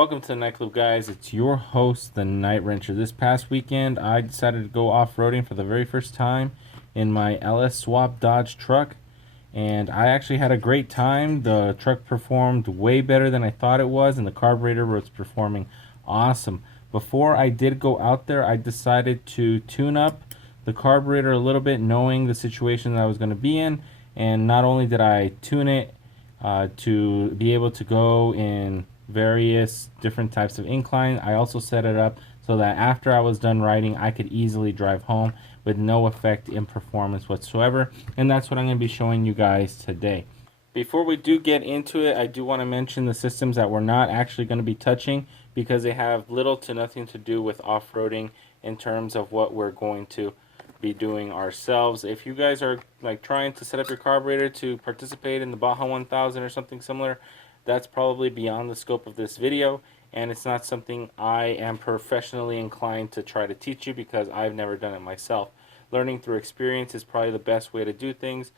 Welcome to the Nightclub, guys. It's your host, the Night Wrencher. This past weekend, I decided to go off-roading for the very first time in my LS Swap Dodge truck, and I actually had a great time. The truck performed way better than I thought it was, and the carburetor was performing awesome. Before I did go out there, I decided to tune up the carburetor a little bit, knowing the situation that I was going to be in, and not only did I tune it to be able to go in various different types of incline, I also set it up so that after I was done riding, I could easily drive home with no effect in performance whatsoever, and that's what I'm going to be showing you guys today. Before we do get into it, I do want to mention the systems that we're not actually going to be touching because they have little to nothing to do with off-roading in terms of what we're going to be doing ourselves. If you guys are like trying to set up your carburetor to participate in the Baja 1000 or something similar, that's probably beyond the scope of this video, and it's not something I am professionally inclined to try to teach you because I've never done it myself. Learning through experience is probably the best way to do things,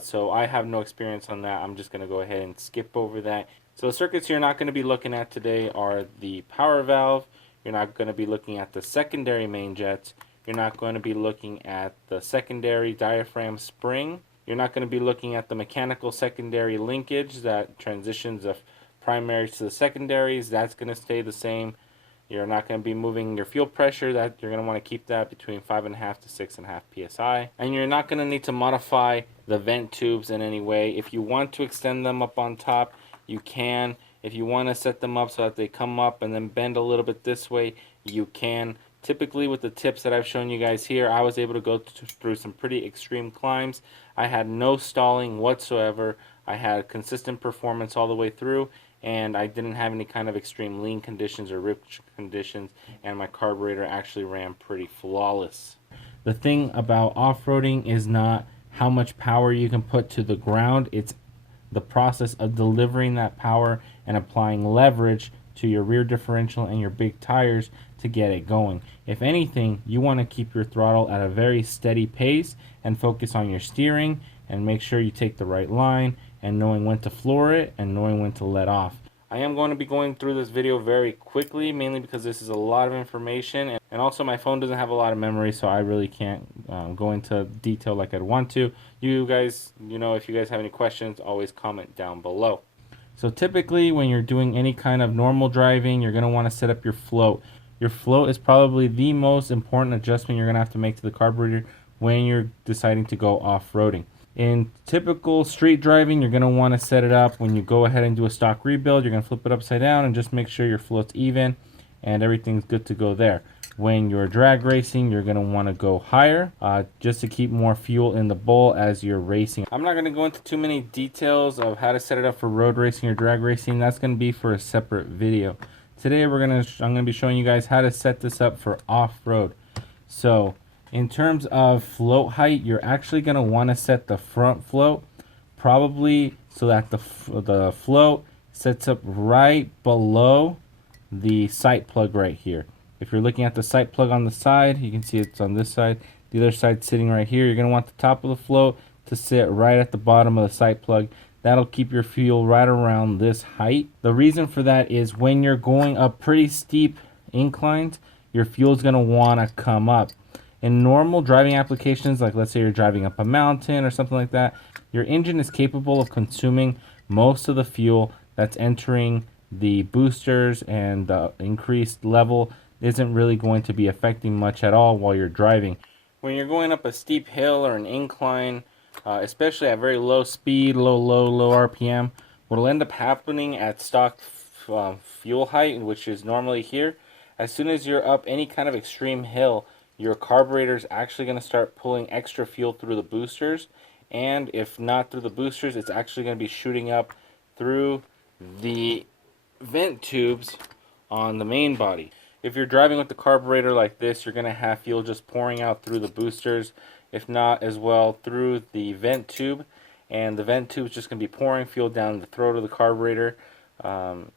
so I have no experience on that. I'm just going to go ahead and skip over that. So the circuits you're not going to be looking at today are the power valve. You're not going to be looking at the secondary main jets. You're not going to be looking at the secondary diaphragm spring. You're not going to be looking at the mechanical secondary linkage that transitions the primaries to the secondaries. That's going to stay the same. You're not going to be moving your fuel pressure. That you're going to want to keep that between 5.5 to 6.5 psi. And you're not going to need to modify the vent tubes in any way. If you want to extend them up on top, you can. If you want to set them up so that they come up and then bend a little bit this way, you can. Typically with the tips that I've shown you guys here, I was able to go through some pretty extreme climbs. I had no stalling whatsoever. I had consistent performance all the way through, and I didn't have any kind of extreme lean conditions or rip conditions, and my carburetor actually ran pretty flawless. The thing about off-roading is not how much power you can put to the ground, it's the process of delivering that power and applying leverage to your rear differential and your big tires to get it going. If anything, you want to keep your throttle at a very steady pace and focus on your steering and make sure you take the right line and knowing when to floor it and knowing when to let off. I am going to be going through this video very quickly, mainly because this is a lot of information, and also my phone doesn't have a lot of memory, so I really can't go into detail like I'd want to. You guys, if you guys have any questions, always comment down below. So typically when you're doing any kind of normal driving, you're going to want to set up your float. Your float is probably the most important adjustment you're going to have to make to the carburetor when you're deciding to go off-roading. In typical street driving, you're going to want to set it up when you go ahead and do a stock rebuild. You're going to flip it upside down and just make sure your float's even and everything's good to go there. When you're drag racing, you're going to want to go higher just to keep more fuel in the bowl as you're racing. I'm not going to go into too many details of how to set it up for road racing or drag racing. That's going to be for a separate video. Today I'm going to be showing you guys how to set this up for off-road. So in terms of float height, you're actually going to want to set the front float probably so that the float sets up right below the sight plug right here. If you're looking at the sight plug on the side, you can see it's on this side. The other side sitting right here. You're going to want the top of the float to sit right at the bottom of the sight plug. That'll keep your fuel right around this height. The reason for that is when you're going up pretty steep inclines, your fuel's going to want to come up. In normal driving applications, like let's say you're driving up a mountain or something like that, your engine is capable of consuming most of the fuel that's entering the boosters, and the increased level isn't really going to be affecting much at all while you're driving. When you're going up a steep hill or an incline, especially at very low speed, low RPM, what will end up happening at stock fuel height, which is normally here, as soon as you're up any kind of extreme hill, your carburetor is actually going to start pulling extra fuel through the boosters, and if not through the boosters, it's actually going to be shooting up through the vent tubes on the main body. If you're driving with the carburetor like this, you're going to have fuel just pouring out through the boosters, if not as well through the vent tube, and the vent tube is just going to be pouring fuel down the throat of the carburetor.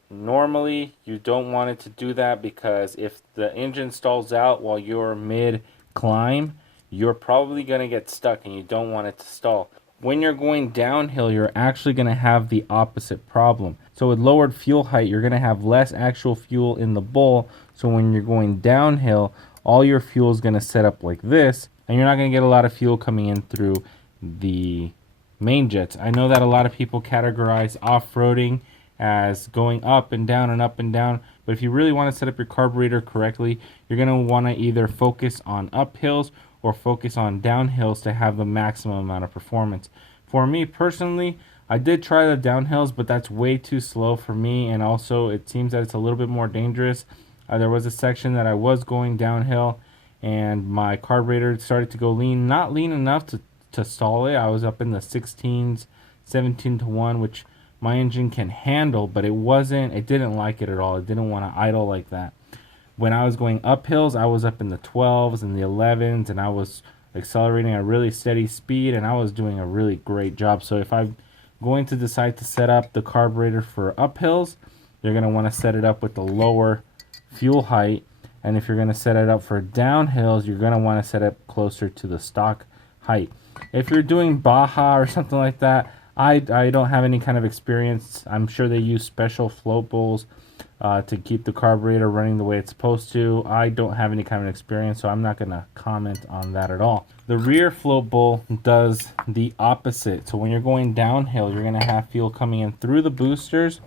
Normally you don't want it to do that because if the engine stalls out while you're mid climb, you're probably going to get stuck and you don't want it to stall. When you're going downhill, you're actually going to have the opposite problem. So with lowered fuel height, you're going to have less actual fuel in the bowl. So when you're going downhill, all your fuel is going to set up like this, and you're not going to get a lot of fuel coming in through the main jets. I know that a lot of people categorize off-roading as going up and down and up and down, but if you really want to set up your carburetor correctly, you're going to want to either focus on uphills or focus on downhills to have the maximum amount of performance. For me personally, I did try the downhills, but that's way too slow for me, and also it seems that it's a little bit more dangerous. There was a section that I was going downhill and my carburetor started to go lean, not lean enough to stall it. I was up in the 16s, 17 to 1, which my engine can handle, but it didn't like it at all. It didn't want to idle like that. When I was going uphills, I was up in the 12s and the 11s, and I was accelerating at a really steady speed, and I was doing a really great job. So if I'm going to decide to set up the carburetor for uphills, you're going to want to set it up with the lower fuel height, and if you're going to set it up for downhills, you're going to want to set it closer to the stock height. If you're doing Baja or something like that, I don't have any kind of experience. I'm sure they use special float bowls to keep the carburetor running the way it's supposed to. I don't have any kind of experience, so I'm not going to comment on that at all. The rear float bowl does the opposite. So when you're going downhill, you're going to have fuel coming in through the boosters,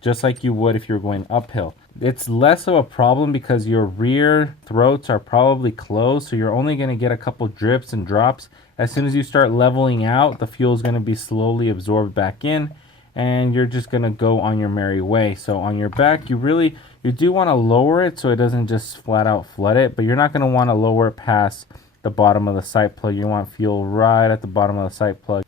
just like you would if you're going uphill. It's less of a problem because your rear throats are probably closed, so you're only going to get a couple drips and drops. As soon as you start leveling out, the fuel is going to be slowly absorbed back in, and you're just going to go on your merry way. So on your back, you do want to lower it so it doesn't just flat out flood it, but you're not going to want to lower it past the bottom of the sight plug. You want fuel right at the bottom of the sight plug.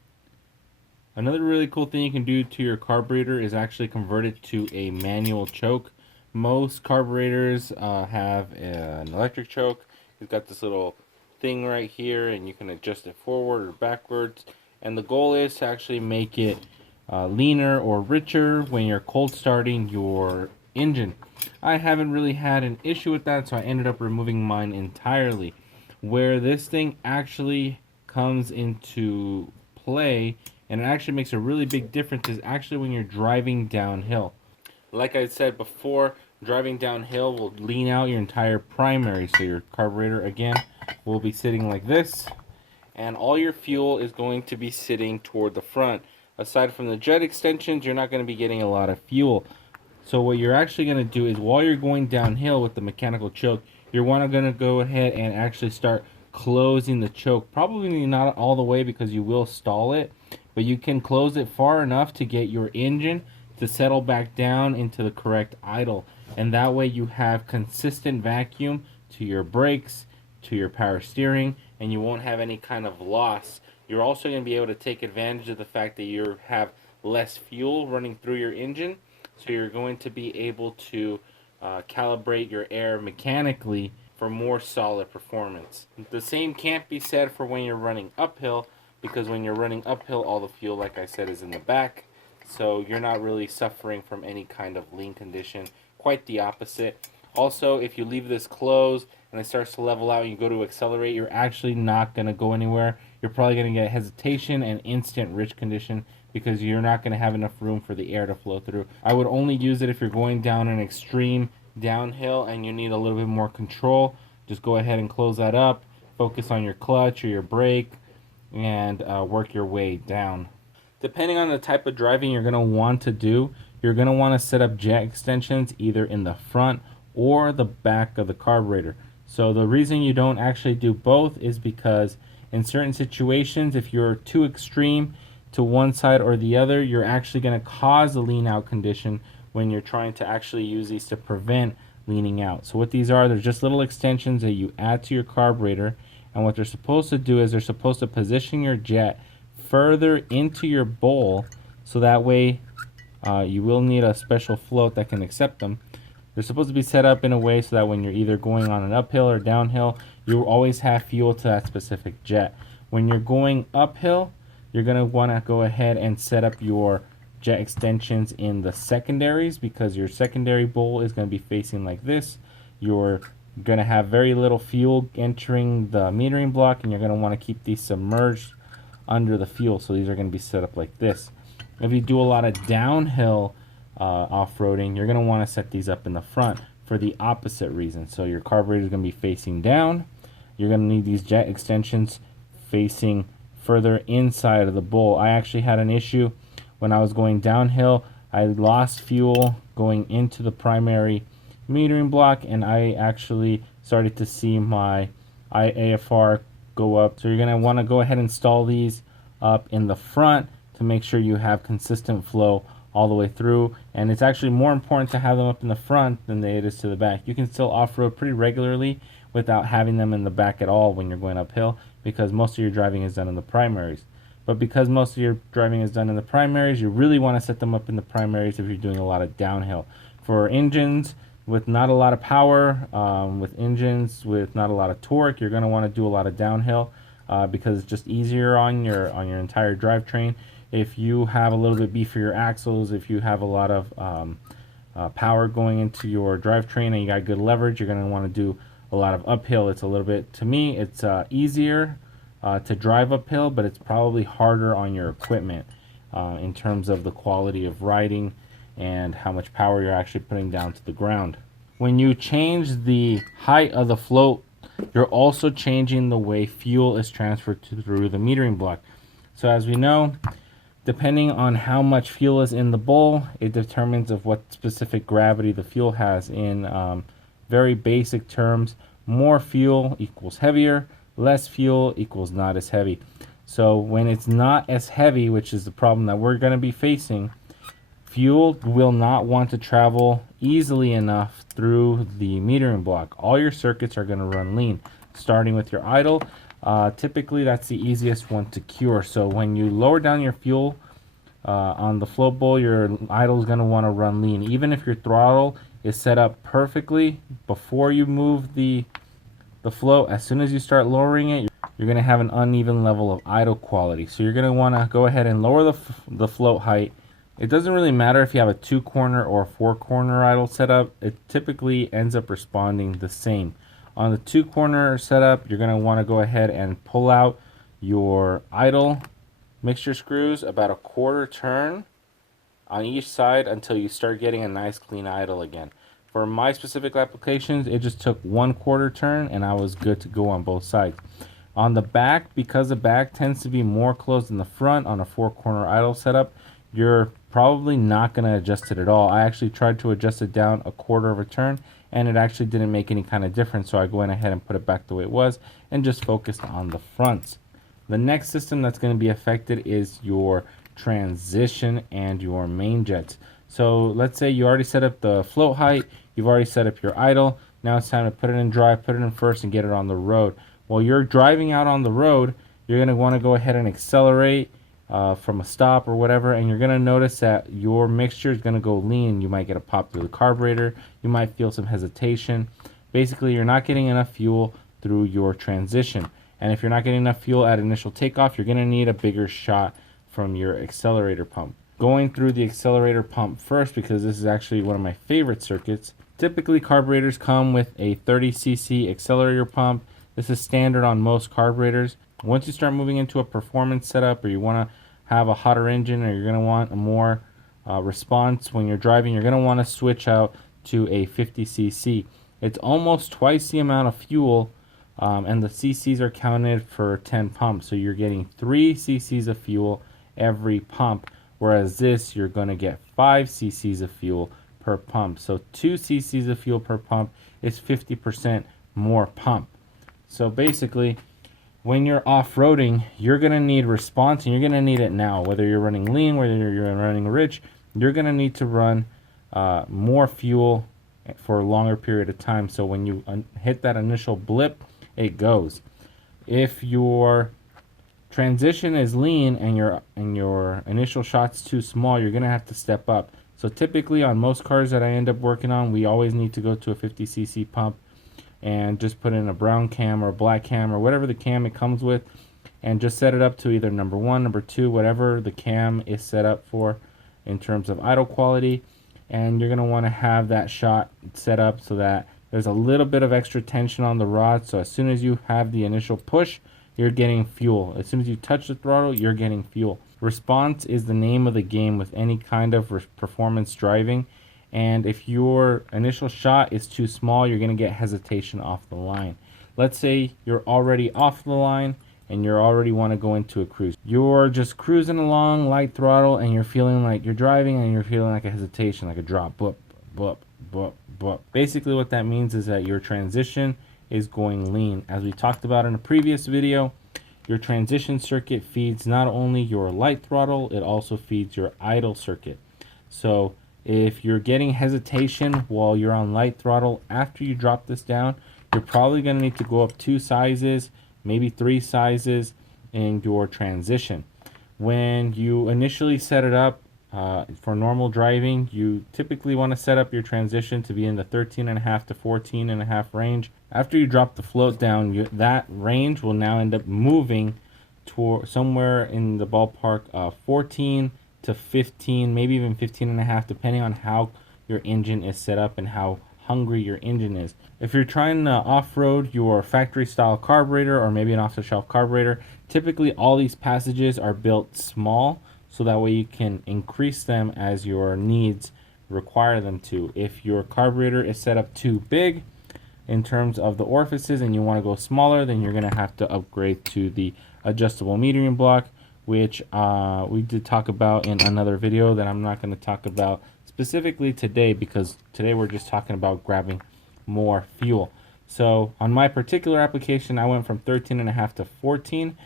Another really cool thing you can do to your carburetor is actually convert it to a manual choke. Most carburetors have an electric choke. It's got this little thing right here, and you can adjust it forward or backwards. And the goal is to actually make it leaner or richer when you're cold starting your engine. I haven't really had an issue with that, so I ended up removing mine entirely. Where this thing actually comes into play, and it actually makes a really big difference, is actually when you're driving downhill. Like I said before, driving downhill will lean out your entire primary, so your carburetor again will be sitting like this, and all your fuel is going to be sitting toward the front. Aside from the jet extensions, you're not going to be getting a lot of fuel. So what you're actually going to do is, while you're going downhill with the mechanical choke, you're going to go ahead and actually start closing the choke. Probably not all the way because you will stall it, but you can close it far enough to get your engine to settle back down into the correct idle, and that way you have consistent vacuum to your brakes, to your power steering, and you won't have any kind of loss. You're also going to be able to take advantage of the fact that you have less fuel running through your engine, so you're going to be able to calibrate your air mechanically for more solid performance. The same can't be said for when you're running uphill, because when you're running uphill, all the fuel, like I said, is in the back. So you're not really suffering from any kind of lean condition. Quite the opposite. Also, if you leave this closed and it starts to level out and you go to accelerate, you're actually not going to go anywhere. You're probably going to get hesitation and instant rich condition because you're not going to have enough room for the air to flow through. I would only use it if you're going down an extreme downhill and you need a little bit more control. Just go ahead and close that up. Focus on your clutch or your brake and work your way down. Depending on the type of driving you're going to want to do, you're going to want to set up jet extensions either in the front or the back of the carburetor. So the reason you don't actually do both is because in certain situations, if you're too extreme to one side or the other, you're actually going to cause a lean out condition when you're trying to actually use these to prevent leaning out. So what these are, they're just little extensions that you add to your carburetor, and what they're supposed to do is they're supposed to position your jet further into your bowl, so that way you will need a special float that can accept them. They're supposed to be set up in a way so that when you're either going on an uphill or downhill, you always have fuel to that specific jet. When you're going uphill, you're going to want to go ahead and set up your jet extensions in the secondaries, because your secondary bowl is going to be facing like this. You're going to have very little fuel entering the metering block, and you're going to want to keep these submerged under the fuel. So these are going to be set up like this. If you do a lot of downhill off-roading, you're going to want to set these up in the front for the opposite reason. So your carburetor is going to be facing down. You're going to need these jet extensions facing further inside of the bowl. I actually had an issue when I was going downhill. I lost fuel going into the primary metering block, and I actually started to see my AFR go up. So you're going to want to go ahead and install these up in the front to make sure you have consistent flow all the way through. And it's actually more important to have them up in the front than it is to the back. You can still off-road pretty regularly without having them in the back at all when you're going uphill, because most of your driving is done in the primaries. But because most of your driving is done in the primaries, you really want to set them up in the primaries if you're doing a lot of downhill. For engines with not a lot of power, with engines with not a lot of torque, you're going to want to do a lot of downhill because it's just easier on your entire drivetrain. If you have a little bit beefier axles, if you have a lot of power going into your drivetrain and you got good leverage, you're going to want to do a lot of uphill. It's a little bit, to me, it's easier to drive uphill, but it's probably harder on your equipment in terms of the quality of riding and how much power you're actually putting down to the ground. When you change the height of the float, you're also changing the way fuel is transferred through the metering block. So as we know, depending on how much fuel is in the bowl, it determines of what specific gravity the fuel has. In very basic terms, more fuel equals heavier, less fuel equals not as heavy. So when it's not as heavy, which is the problem that we're going to be facing, fuel will not want to travel easily enough through the metering block. All your circuits are going to run lean, starting with your idle. Typically that's the easiest one to cure. So when you lower down your fuel on the float bowl, your idle is going to want to run lean. Even if your throttle is set up perfectly before you move the float, as soon as you start lowering it, you're going to have an uneven level of idle quality. So you're going to want to go ahead and lower the float height. It doesn't really matter if you have a 2-corner or a 4-corner idle setup. It typically ends up responding the same. On the 2-corner setup, you're going to want to go ahead and pull out your idle mixture screws about a 1/4 turn on each side until you start getting a nice clean idle again. For my specific applications, it just took 1/4 turn and I was good to go on both sides. On the back, because the back tends to be more closed than the front on a 4-corner idle setup, you're probably not going to adjust it at all. I actually tried to adjust it down a 1/4 turn and it actually didn't make any kind of difference, so I went ahead and put it back the way it was and just focused on the fronts. The next system that's going to be affected is your transition and your main jets. So let's say you already set up the float height, you've already set up your idle. Now it's time to put it in drive, put it in first, and get it on the road. While you're driving out on the road, you're going to want to go ahead and accelerate from a stop or whatever, and you're going to notice that your mixture is going to go lean. You might get a pop through the carburetor, you might feel some hesitation. Basically, you're not getting enough fuel through your transition. And if you're not getting enough fuel at initial takeoff, you're going to need a bigger shot from your accelerator pump. Going through the accelerator pump first, because this is actually one of my favorite circuits. Typically, carburetors come with a 30cc accelerator pump. This is standard on most carburetors. Once you start moving into a performance setup, or you want to have a hotter engine, or you're going to want a more response when you're driving, you're going to want to switch out to a 50cc. It's almost twice the amount of fuel, and the cc's are counted for 10 pumps. So you're getting 3 cc's of fuel every pump, whereas this, you're going to get 5 cc's of fuel per pump. So 2 cc's of fuel per pump is 50% more pump. So basically, when you're off-roading, you're going to need response, and you're going to need it now. Whether you're running lean, whether you're running rich, you're going to need to run more fuel for a longer period of time. So when you hit that initial blip, it goes. If your transition is lean and your initial shot's too small, you're going to have to step up. So typically on most cars that I end up working on, we always need to go to a 50cc pump and just put in a brown cam or a black cam or whatever the cam it comes with, and just set it up to either number 1, number 2, whatever the cam is set up for in terms of idle quality. And you're going to want to have that shot set up so that there's a little bit of extra tension on the rod, so as soon as you have the initial push, you're getting fuel. As soon as you touch the throttle, you're getting fuel. Response is the name of the game with any kind of performance driving. And if your initial shot is too small, you're going to get hesitation off the line. Let's say you're already off the line and you already want to go into a cruise. You're just cruising along, light throttle, and you're feeling like you're driving and you're feeling like a hesitation, like a drop. Boop, boop, boop, boop. Basically what that means is that your transition is going lean. As we talked about in a previous video, your transition circuit feeds not only your light throttle, it also feeds your idle circuit. So if you're getting hesitation while you're on light throttle, after you drop this down, you're probably going to need to go up 2 sizes, maybe 3 sizes in your transition. When you initially set it up for normal driving, you typically want to set up your transition to be in the 13.5 to 14.5 range. After you drop the float down, that range will now end up moving toward somewhere in the ballpark of 14 to 15, maybe even 15.5, depending on how your engine is set up and how hungry your engine is. If you're trying to off-road your factory style carburetor or maybe an off-the-shelf carburetor, typically all these passages are built small, so that way you can increase them as your needs require them to. If your carburetor is set up too big in terms of the orifices and you want to go smaller, then you're going to have to upgrade to the adjustable metering block, which we did talk about in another video that I'm not going to talk about specifically today, because today we're just talking about grabbing more fuel. So on my particular application, I went from 13.5 to 14,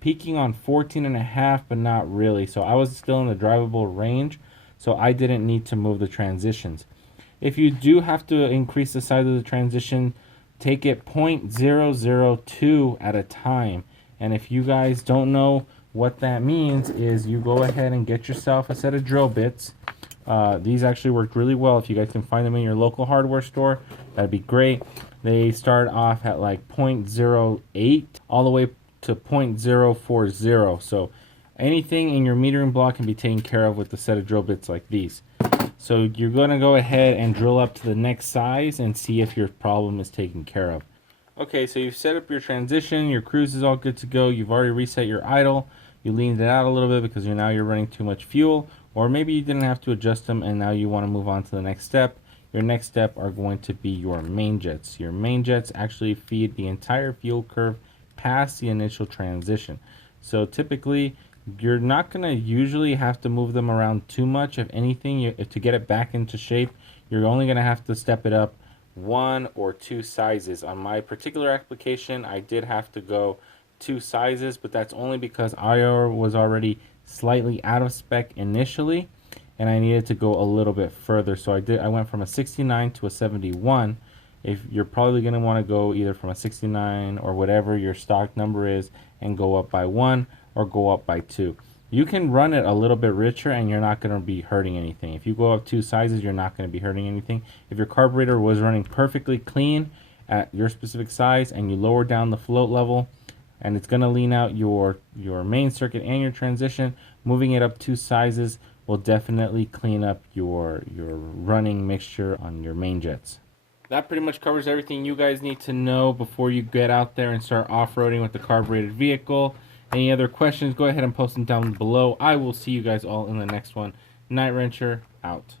peaking on 14.5, but not really. So I was still in the drivable range, so I didn't need to move the transitions. If you do have to increase the size of the transition, take it 0.002 at a time. And if you guys don't know what that means, is you go ahead and get yourself a set of drill bits. These actually work really well. If you guys can find them in your local hardware store, that'd be great. They start off at like 0.08 all the way to 0.040. So anything in your metering block can be taken care of with a set of drill bits like these. So you're going to go ahead and drill up to the next size and see if your problem is taken care of. Okay, so you've set up your transition, your cruise is all good to go, you've already reset your idle, you leaned it out a little bit because now you're running too much fuel, or maybe you didn't have to adjust them and now you want to move on to the next step. Your next step are going to be your main jets. Your main jets actually feed the entire fuel curve past the initial transition. So typically, you're not going to usually have to move them around too much. If anything, to get it back into shape, you're only going to have to step it up 1 or 2 sizes. On my particular application, I did have to go 2 sizes, but that's only because I was already slightly out of spec initially, and I needed to go a little bit further. So I went from a 69 to a 71. If you're probably going to want to go either from a 69 or whatever your stock number is and go up by 1 or go up by 2. You can run it a little bit richer and you're not going to be hurting anything. If you go up 2 sizes, you're not going to be hurting anything. If your carburetor was running perfectly clean at your specific size and you lower down the float level, and it's going to lean out your main circuit and your transition, moving it up 2 sizes will definitely clean up your running mixture on your main jets. That pretty much covers everything you guys need to know before you get out there and start off-roading with the carbureted vehicle. Any other questions, go ahead and post them down below. I will see you guys all in the next one. Night Wrencher, out.